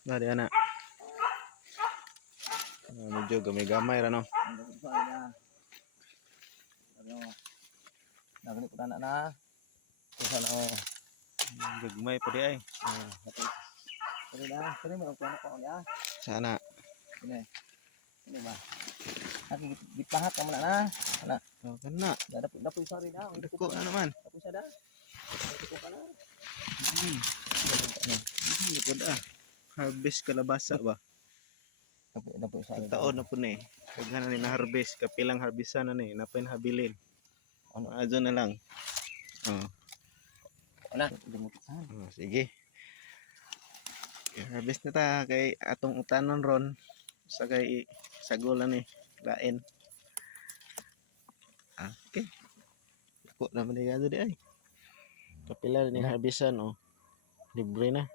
Dari anak. Medyo gamay-gamay ra no. Nagani ko na na. Sana Gagmay pa di ay. Sorry na, sorry mo ko na ko ya. Sana. Ini ba? Dipahat ka muna na. Ana. Oh, kana. Dapo sorry na. Dako na naman. Dapo sa da. Dako ka na. Likod ah. Harvest kalabasa ba? Dapo sa Taon na po ni. Kaya na ni na-harvest. Kapilang harvestan na ni. Napay habilin. Ano? Adyo na lang. Oh. Ana, dumutan. Oh, sige. Okay, harvest na ta kay atong utanon ron sa kay sagulan ni lain. Okay. Ko naman ni gado di ay. Kapila ni harvestan oh. Libre na.